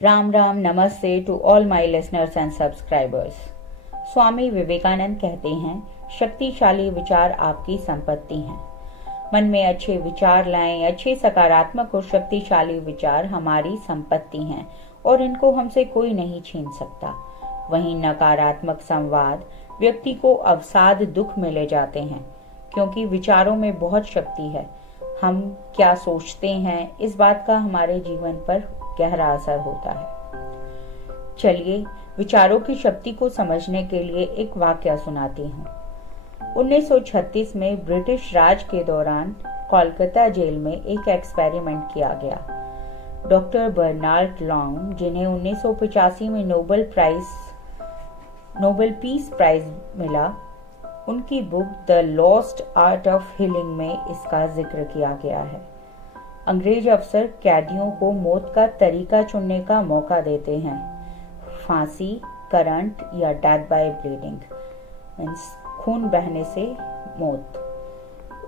राम राम नमस्ते to all my listeners and subscribers. Swami Vivekananda कहते हैं, शक्तिशाली विचार आपकी संपत्ति हैं। मन में अच्छे विचार लाएं। अच्छे सकारात्मक और शक्तिशाली विचार हमारी संपत्ति हैं और इनको हमसे कोई नहीं छीन सकता। वहीं नकारात्मक संवाद व्यक्ति को अवसाद दुख में ले जाते हैं, क्योंकि विचारों में बहुत शक्ति है। हम क्या सोचते हैं, इस बात का हमारे जीवन पर गहरा असर होता है। चलिए विचारों की शक्ति को समझने के लिए एक वाकया सुनाती हूँ। 1936 में ब्रिटिश राज के दौरान कोलकाता जेल में एक एक्सपेरिमेंट किया गया। डॉक्टर बर्नार्ड लॉन्ग, जिन्हें 1985 में नोबेल पीस प्राइज मिला, उनकी book the lost art of healing में इसका जिक्र किया गया है। अंग्रेज अफसर कैदियों को मौत का तरीका चुनने का मौका देते हैं, फांसी, करंट या डेथ बाय ब्लीडिंग, मीन्स खून बहने से मौत।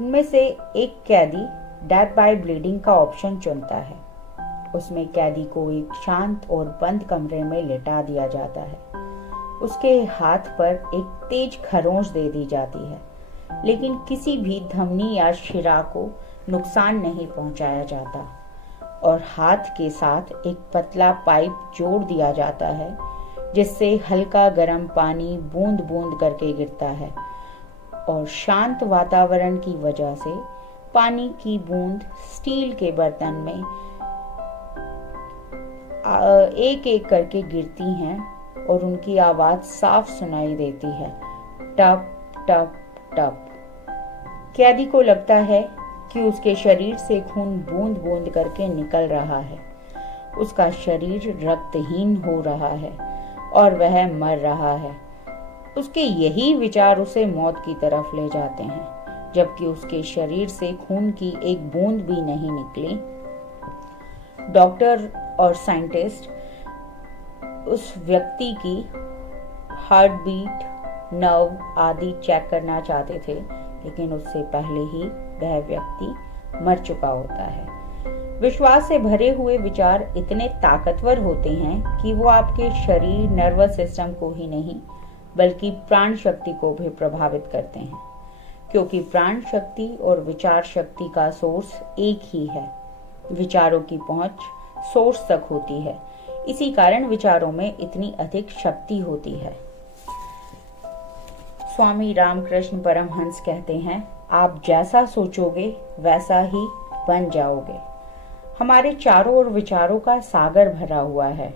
उनमें से एक कैदी डेथ बाय ब्लीडिंग का ऑप्शन चुनता है। उसमें कैदी को एक शांत और बंद कमरे में लेटा दिया जाता है। उसके हाथ पर एक तेज खरोंच दे दी जाती है, लेकिन किसी भी धमनी या शिरा को नुकसान नहीं पहुंचाया जाता और हाथ के साथ एक पतला पाइप जोड़ दिया जाता है, जिससे हल्का गर्म पानी बूंद बूंद करके गिरता है और शांत वातावरण की वजह से पानी की बूंद स्टील के बर्तन में एक एक करके गिरती हैं और उनकी आवाज साफ सुनाई देती है, टप टप टप। कैदी को लगता है कि उसके शरीर से खून बूंद बूंद करके निकल रहा है। उसका शरीर रक्तहीन हो रहा है और वह मर रहा है। उसके यही विचार उसे मौत की तरफ ले जाते हैं, जबकि उसके शरीर से खून की एक बूंद भी नहीं निकली। डॉक्टर और साइंटिस्ट उस व्यक्ति की हार्ट बीट, नर्व आदि चेक करना चाहते थे, लेकिन उससे पहले ही वह व्यक्ति मर चुका होता है। विश्वास से भरे हुए विचार इतने ताकतवर होते हैं कि वो आपके शरीर, नर्वस सिस्टम को ही नहीं बल्कि प्राण शक्ति को भी प्रभावित करते हैं, क्योंकि प्राण शक्ति और विचार शक्ति का सोर्स एक ही है। विचारों की पहुंच सोर्स तक होती है, इसी कारण विचारों में इतनी अधिक शक्ति होती है। स्वामी रामकृष्ण परमहंस कहते हैं, आप जैसा सोचोगे वैसा ही बन जाओगे। हमारे चारों ओर विचारों का सागर भरा हुआ है।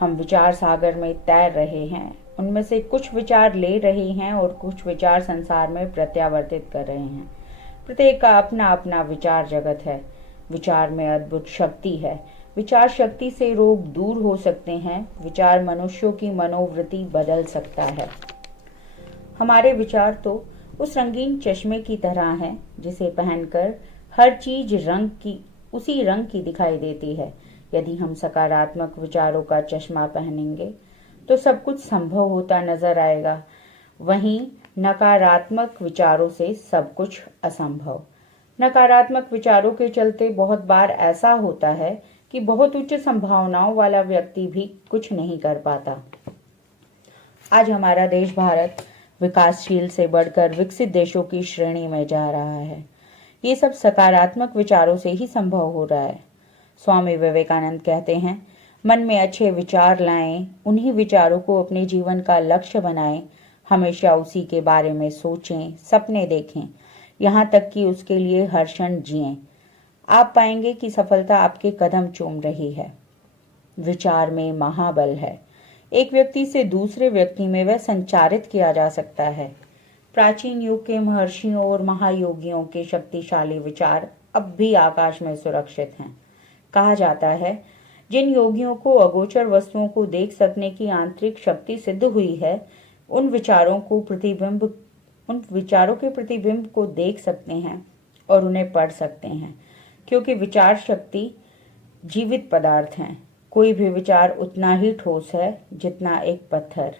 हम विचार सागर में तैर रहे हैं। उनमें से कुछ विचार ले रहे हैं और कुछ विचार संसार में प्रत्यावर्तित कर रहे हैं। प्रत्येक का अपना अपना विचार जगत है। विचार में अद्भुत शक्ति है। विचार शक्ति से रोग दूर हो सकते हैं। विचार मनुष्यों की मनोवृत्ति बदल सकता है। हमारे विचार तो उस रंगीन चश्मे की तरह है, जिसे पहनकर हर चीज उसी रंग की दिखाई देती है। यदि हम सकारात्मक विचारों का चश्मा पहनेंगे तो सब कुछ संभव होता नजर आएगा। वहीं नकारात्मक विचारों से सब कुछ असंभव। नकारात्मक विचारों के चलते बहुत बार ऐसा होता है कि बहुत उच्च संभावनाओं वाला व्यक्ति भी कुछ नहीं कर पाता। आज हमारा देश भारत विकासशील से बढ़कर विकसित देशों की श्रेणी में जा रहा है। ये सब सकारात्मक विचारों से ही संभव हो रहा है। स्वामी विवेकानंद कहते हैं, मन में अच्छे विचार लाएं, उन्हीं विचारों को अपने जीवन का लक्ष्य बनाएं, हमेशा उसी के बारे में सोचें, सपने देखें, यहाँ तक कि उसके लिए हर क्षण जिएं। आप पाएंगे कि सफलता आपके कदम चूम रही है। विचार में महाबल है। एक व्यक्ति से दूसरे व्यक्ति में वह संचारित किया जा सकता है। प्राचीन युग के महर्षियों और महायोगियों के शक्तिशाली विचार अब भी आकाश में सुरक्षित हैं। कहा जाता है, जिन योगियों को अगोचर वस्तुओं को देख सकने की आंतरिक शक्ति सिद्ध हुई है, उन विचारों के प्रतिबिंब को देख सकते हैं और उन्हें पढ़ सकते हैं, क्योंकि विचार शक्ति जीवित पदार्थ हैं। कोई भी विचार उतना ही ठोस है जितना एक पत्थर।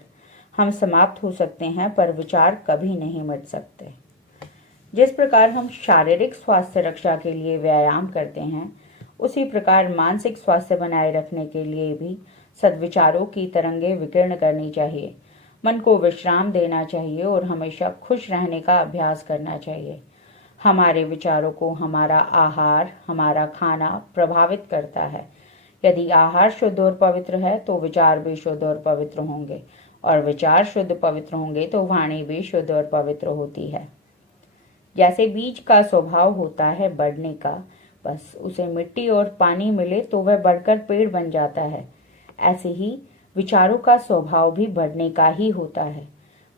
हम समाप्त हो सकते हैं, पर विचार कभी नहीं मिट सकते। जिस प्रकार हम शारीरिक स्वास्थ्य रक्षा के लिए व्यायाम करते हैं, उसी प्रकार मानसिक स्वास्थ्य बनाए रखने के लिए भी सद्विचारों की तरंगें विकीर्ण करनी चाहिए। मन को विश्राम देना चाहिए और हमेशा खुश रहने का अभ्यास करना चाहिए। हमारे विचारों को हमारा आहार, हमारा खाना प्रभावित करता है। यदि आहार शुद्ध और पवित्र है तो विचार भी शुद्ध और पवित्र होंगे, और विचार शुद्ध पवित्र होंगे तो वाणी भी शुद्ध और पवित्र होती है। जैसे बीज का स्वभाव होता है बढ़ने का, बस उसे मिट्टी और पानी मिले तो वह बढ़कर पेड़ बन जाता है, ऐसे ही विचारों का स्वभाव भी बढ़ने का ही होता है,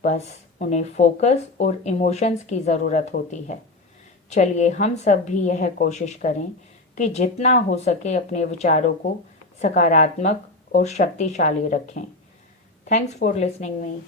बस उन्हें फोकस और इमोशंस की ज़रूरत होती है। चलिए हम सब भी यह कोशिश करें कि जितना हो सके अपने विचारों को सकारात्मक और शक्तिशाली रखें। Thanks for listening me.